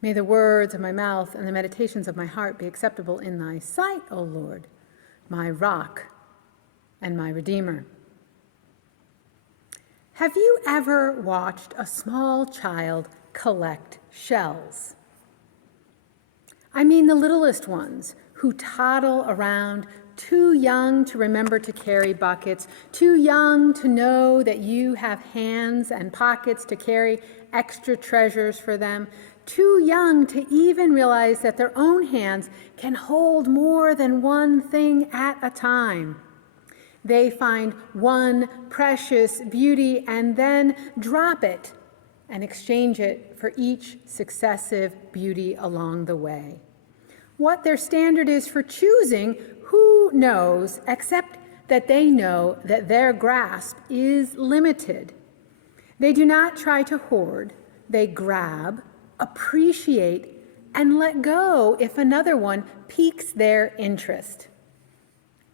May the words of my mouth and the meditations of my heart be acceptable in thy sight, O Lord, my rock and my redeemer. Have you ever watched a small child collect shells? I mean the littlest ones who toddle around, too young to remember to carry buckets, too young to know that you have hands and pockets to carry extra treasures for them, too young to even realize that their own hands can hold more than one thing at a time. They find one precious beauty and then drop it and exchange it for each successive beauty along the way. What their standard is for choosing, who knows, except that they know that their grasp is limited. They do not try to hoard, they grab, appreciate, and let go if another one piques their interest.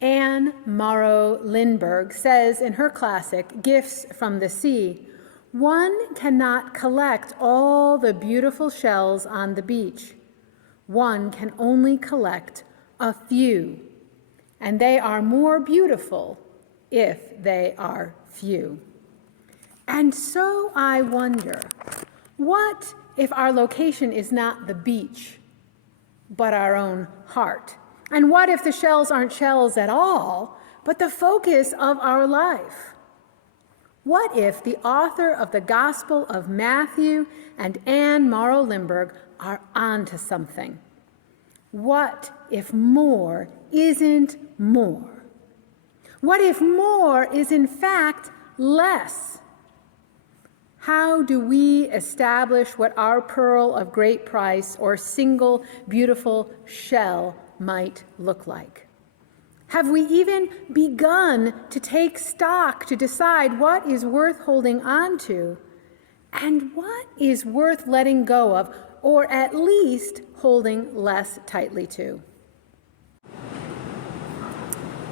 Anne Morrow Lindbergh says in her classic, Gifts from the Sea, one cannot collect all the beautiful shells on the beach. One can only collect a few, and they are more beautiful if they are few. And so I wonder, what if our location is not the beach, but our own heart? And what if the shells aren't shells at all, but the focus of our life? What if the author of the Gospel of Matthew and Anne Morrow Lindbergh are onto something? What if more isn't more? What if more is in fact less? How do we establish what our pearl of great price or single beautiful shell might look like? Have we even begun to take stock to decide what is worth holding on to and what is worth letting go of, or at least holding less tightly to?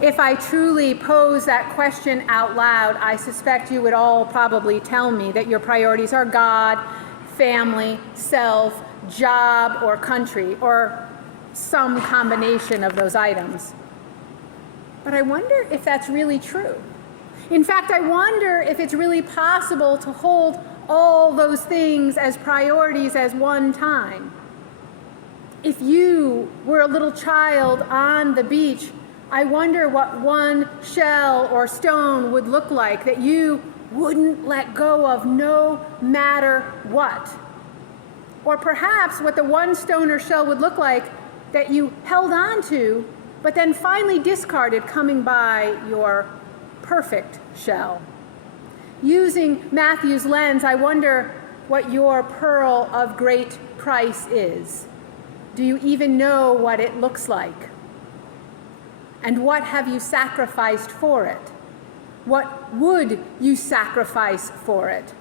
If I truly pose that question out loud, I suspect you would all probably tell me that your priorities are God, family, self, job, or country, or some combination of those items. But I wonder if that's really true. In fact, I wonder if it's really possible to hold all those things as priorities at one time. If you were a little child on the beach, I wonder what one shell or stone would look like that you wouldn't let go of no matter what. Or perhaps what the one stone or shell would look like that you held on to, but then finally discarded coming by your perfect shell. Using Matthew's lens, I wonder what your pearl of great price is. Do you even know what it looks like? And what have you sacrificed for it? What would you sacrifice for it?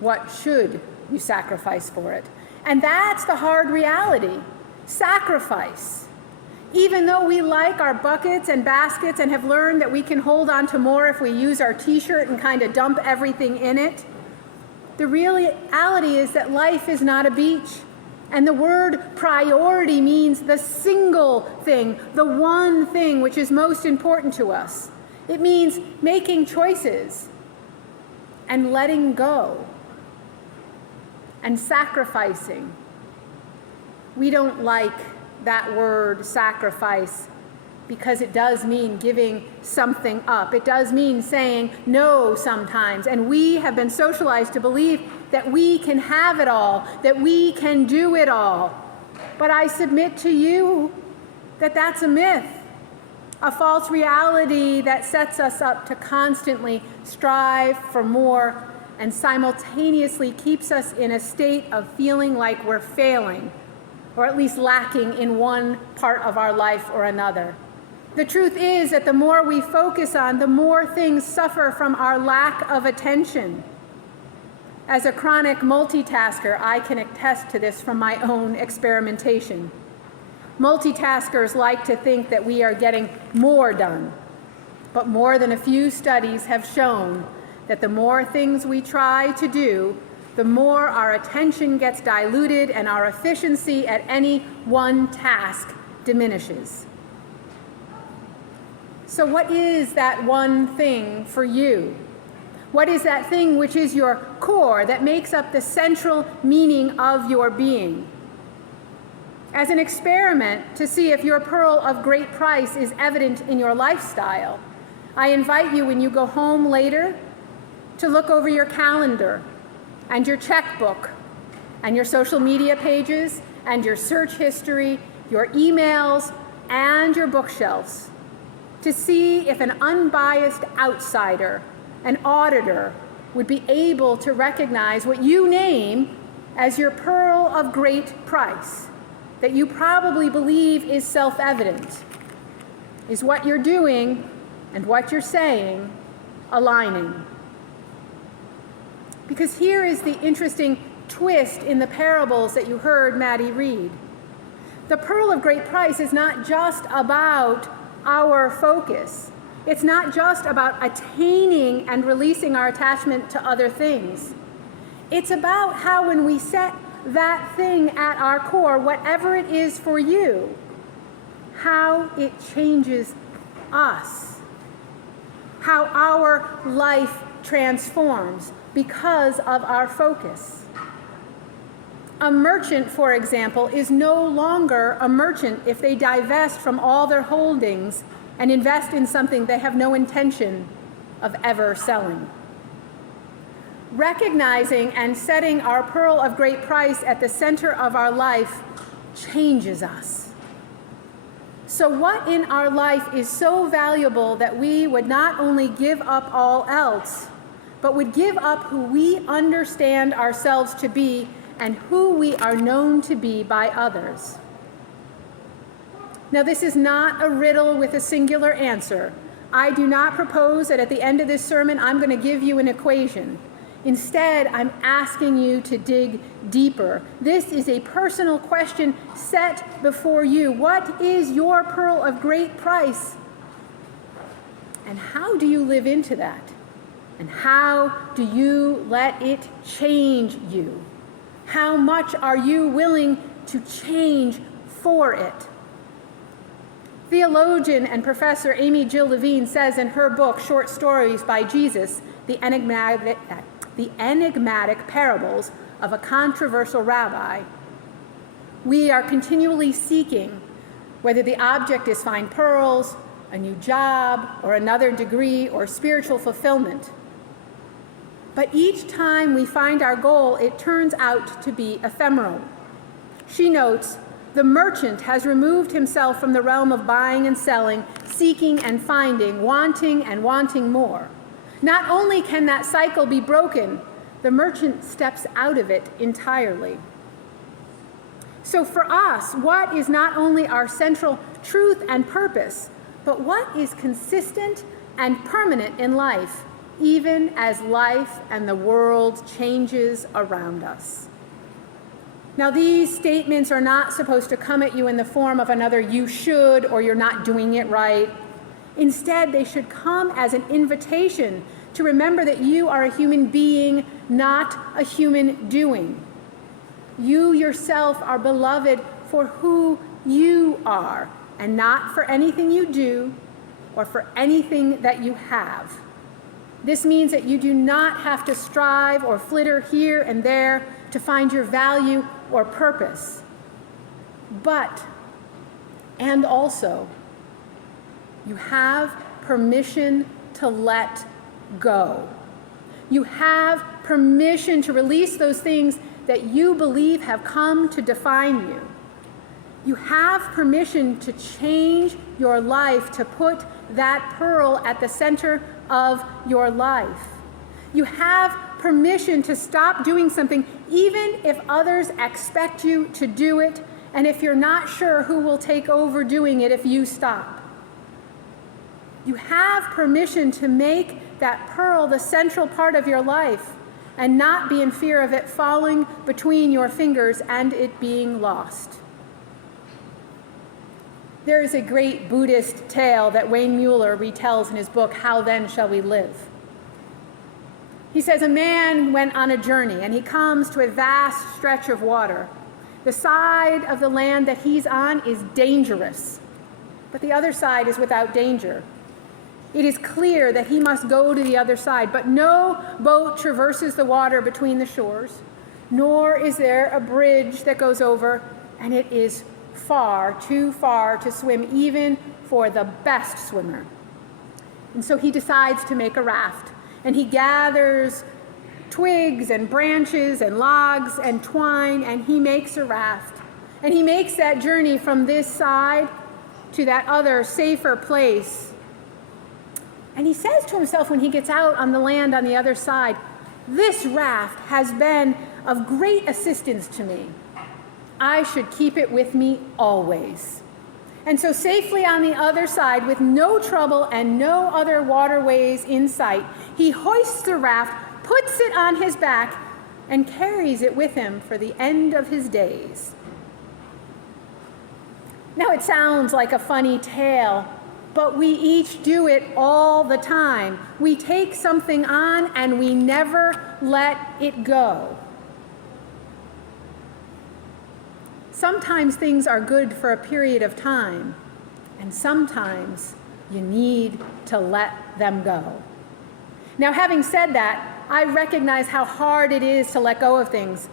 What should you sacrifice for it? And that's the hard reality. Sacrifice. Even though we like our buckets and baskets and have learned that we can hold on to more if we use our t-shirt and kind of dump everything in it, the reality is that life is not a beach. And the word priority means the single thing, the one thing which is most important to us. It means making choices and letting go and sacrificing. We don't like that word sacrifice because it does mean giving something up. It does mean saying no sometimes. And we have been socialized to believe that we can have it all, that we can do it all. But I submit to you that that's a myth, a false reality that sets us up to constantly strive for more and simultaneously keeps us in a state of feeling like we're failing, or at least lacking in one part of our life or another. The truth is that the more we focus on, the more things suffer from our lack of attention. As a chronic multitasker, I can attest to this from my own experimentation. Multitaskers like to think that we are getting more done, but more than a few studies have shown that the more things we try to do, the more our attention gets diluted and our efficiency at any one task diminishes. So what is that one thing for you? What is that thing which is your core, that makes up the central meaning of your being? As an experiment to see if your pearl of great price is evident in your lifestyle, I invite you, when you go home later, to look over your calendar and your checkbook and your social media pages and your search history, your emails, and your bookshelves, to see if an unbiased outsider, an auditor, would be able to recognize what you name as your pearl of great price, that you probably believe is self-evident. Is what you're doing and what you're saying aligning? Because here is the interesting twist in the parables that you heard Maddie read. The pearl of great price is not just about our focus. It's not just about attaining and releasing our attachment to other things. It's about how, when we set that thing at our core, whatever it is for you, how it changes us, how our life transforms because of our focus. A merchant, for example, is no longer a merchant if they divest from all their holdings and invest in something they have no intention of ever selling. Recognizing and setting our pearl of great price at the center of our life changes us. So what in our life is so valuable that we would not only give up all else, but would give up who we understand ourselves to be and who we are known to be by others? Now, this is not a riddle with a singular answer. I do not propose that at the end of this sermon I'm going to give you an equation. Instead, I'm asking you to dig deeper. This is a personal question set before you. What is your pearl of great price? And how do you live into that? And how do you let it change you? How much are you willing to change for it? Theologian and professor Amy Jill Levine says in her book, Short Stories by Jesus, the enigmatic parables of a controversial rabbi, we are continually seeking, whether the object is fine pearls, a new job, or another degree, or spiritual fulfillment. But each time we find our goal, it turns out to be ephemeral. She notes, the merchant has removed himself from the realm of buying and selling, seeking and finding, wanting and wanting more. Not only can that cycle be broken, the merchant steps out of it entirely. So for us, what is not only our central truth and purpose, but what is consistent and permanent in life, even as life and the world changes around us? Now, these statements are not supposed to come at you in the form of another "you should" or "you're not doing it right." Instead, they should come as an invitation to remember that you are a human being, not a human doing. You yourself are beloved for who you are, and not for anything you do or for anything that you have. This means that you do not have to strive or flitter here and there to find your value or purpose. But, and also, you have permission to let go. You have permission to release those things that you believe have come to define you. You have permission to change your life, to put that pearl at the center of your life. You have permission to stop doing something even if others expect you to do it, and if you're not sure who will take over doing it if you stop. You have permission to make that pearl the central part of your life and not be in fear of it falling between your fingers and it being lost. There is a great Buddhist tale that Wayne Mueller retells in his book, How Then Shall We Live? He says, a man went on a journey, and he comes to a vast stretch of water. The side of the land that he's on is dangerous, but the other side is without danger. It is clear that he must go to the other side, but no boat traverses the water between the shores, nor is there a bridge that goes over, and it is far, too far to swim even for the best swimmer. And so he decides to make a raft, and he gathers twigs and branches and logs and twine, and he makes a raft. And he makes that journey from this side to that other safer place. And he says to himself when he gets out on the land on the other side, this raft has been of great assistance to me. I should keep it with me always. And so safely on the other side, with no trouble and no other waterways in sight, he hoists the raft, puts it on his back, and carries it with him for the end of his days. Now it sounds like a funny tale, but we each do it all the time. We take something on and we never let it go. Sometimes things are good for a period of time, and sometimes you need to let them go. Now, having said that, I recognize how hard it is to let go of things.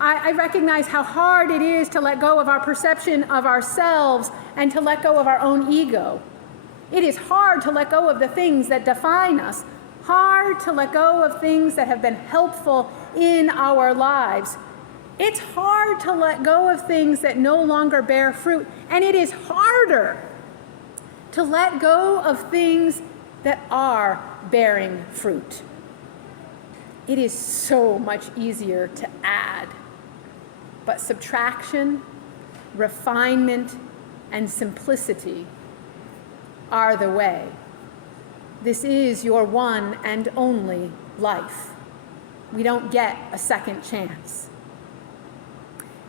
I recognize how hard it is to let go of our perception of ourselves and to let go of our own ego. It is hard to let go of the things that define us, hard to let go of things that have been helpful in our lives. It's hard to let go of things that no longer bear fruit, and it is harder to let go of things that are bearing fruit. It is so much easier to add, but subtraction, refinement, and simplicity are the way. This is your one and only life. We don't get a second chance.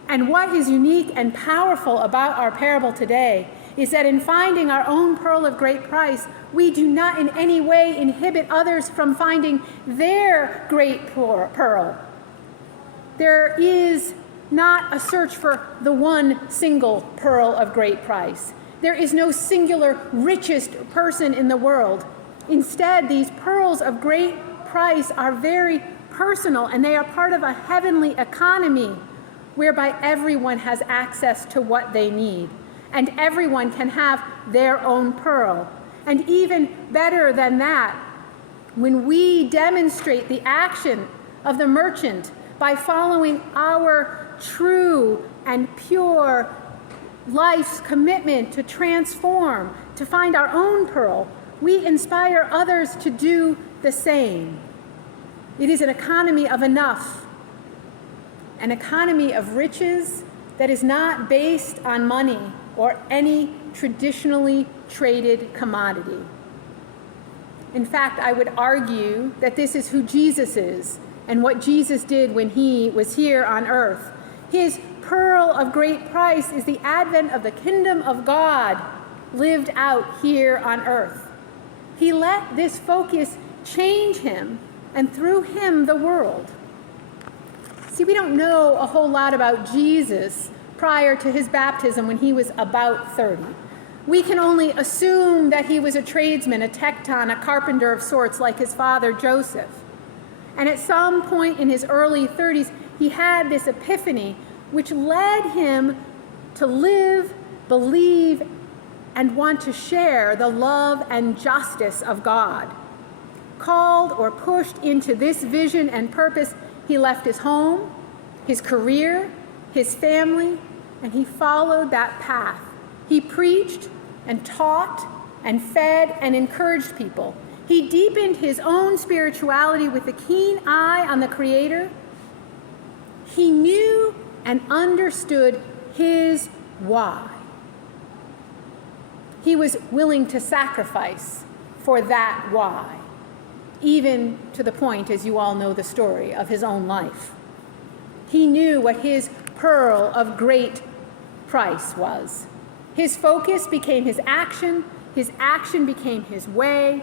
And what is unique and powerful about our parable today is that in finding our own pearl of great price, we do not in any way inhibit others from finding their great pearl. There is not a search for the one single pearl of great price. There is no singular richest person in the world. Instead, these pearls of great price are very personal, and they are part of a heavenly economy whereby everyone has access to what they need, and everyone can have their own pearl. And even better than that, when we demonstrate the action of the merchant by following our true and pure life's commitment to transform, to find our own pearl, we inspire others to do the same. It is an economy of enough, an economy of riches that is not based on money or any traditionally traded commodity. In fact, I would argue that this is who Jesus is and what Jesus did when he was here on earth. His pearl of great price is the advent of the kingdom of God lived out here on earth. He let this focus change him, and through him, the world. See, we don't know a whole lot about Jesus prior to his baptism when he was about 30. We can only assume that he was a tradesman, a tekton, a carpenter of sorts, like his father Joseph. And at some point in his early 30s, he had this epiphany which led him to live, believe, and want to share the love and justice of God. Called or pushed into this vision and purpose, he left his home, his career, his family, and he followed that path. He preached and taught and fed and encouraged people. He deepened his own spirituality with a keen eye on the Creator. He knew and understood his why. He was willing to sacrifice for that why, even to the point, as you all know the story, of his own life. He knew what his pearl of great price was. His focus became his action became his way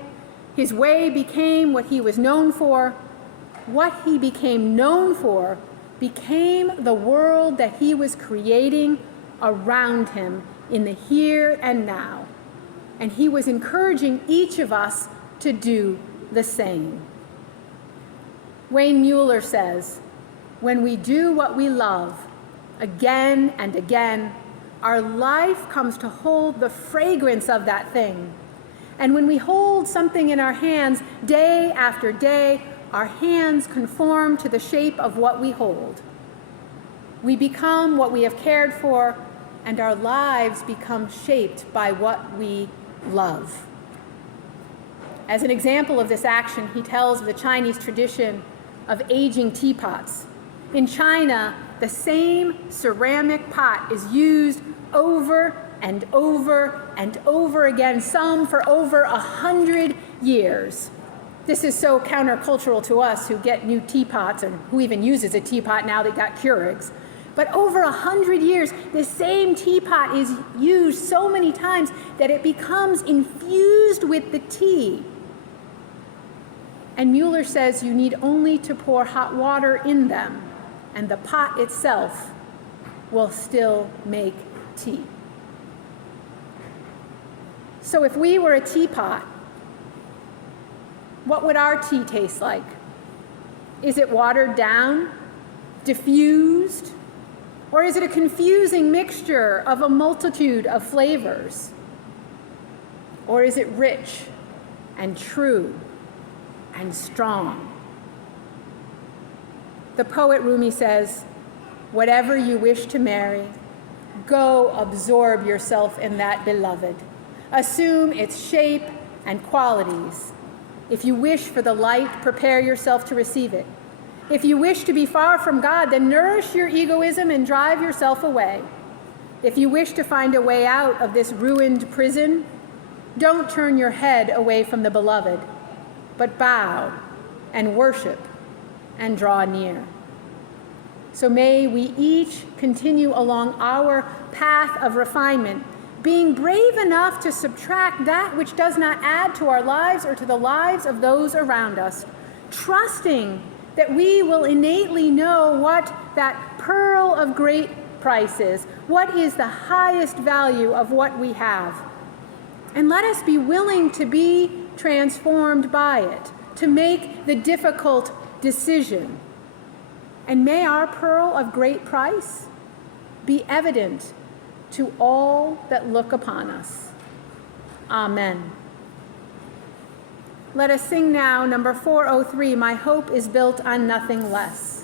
became what he was known for, what he became known for became the world that he was creating around him in the here and now. And he was encouraging each of us to do the same. Wayne Mueller says, when we do what we love again and again, our life comes to hold the fragrance of that thing. And when we hold something in our hands day after day, our hands conform to the shape of what we hold. We become what we have cared for, and our lives become shaped by what we love. As an example of this action, he tells of the Chinese tradition of aging teapots. In China, the same ceramic pot is used over and over and over again, some for over 100 years. This is so countercultural to us who get new teapots, and who even uses a teapot now that got Keurigs. But over 100 years, the same teapot is used so many times that it becomes infused with the tea. And Mueller says you need only to pour hot water in them, and the pot itself will still make tea. So if we were a teapot, what would our tea taste like? Is it watered down, diffused, or is it a confusing mixture of a multitude of flavors? Or is it rich and true and strong? The poet Rumi says, whatever you wish to marry, go absorb yourself in that beloved. Assume its shape and qualities. If you wish for the light, prepare yourself to receive it. If you wish to be far from God, then nourish your egoism and drive yourself away. If you wish to find a way out of this ruined prison, don't turn your head away from the beloved, but bow and worship and draw near. So may we each continue along our path of refinement, being brave enough to subtract that which does not add to our lives or to the lives of those around us, trusting that we will innately know what that pearl of great price is, what is the highest value of what we have. And let us be willing to be transformed by it, to make the difficult decision. And may our pearl of great price be evident to all that look upon us. Amen. Let us sing now number 403, My Hope is Built on Nothing Less.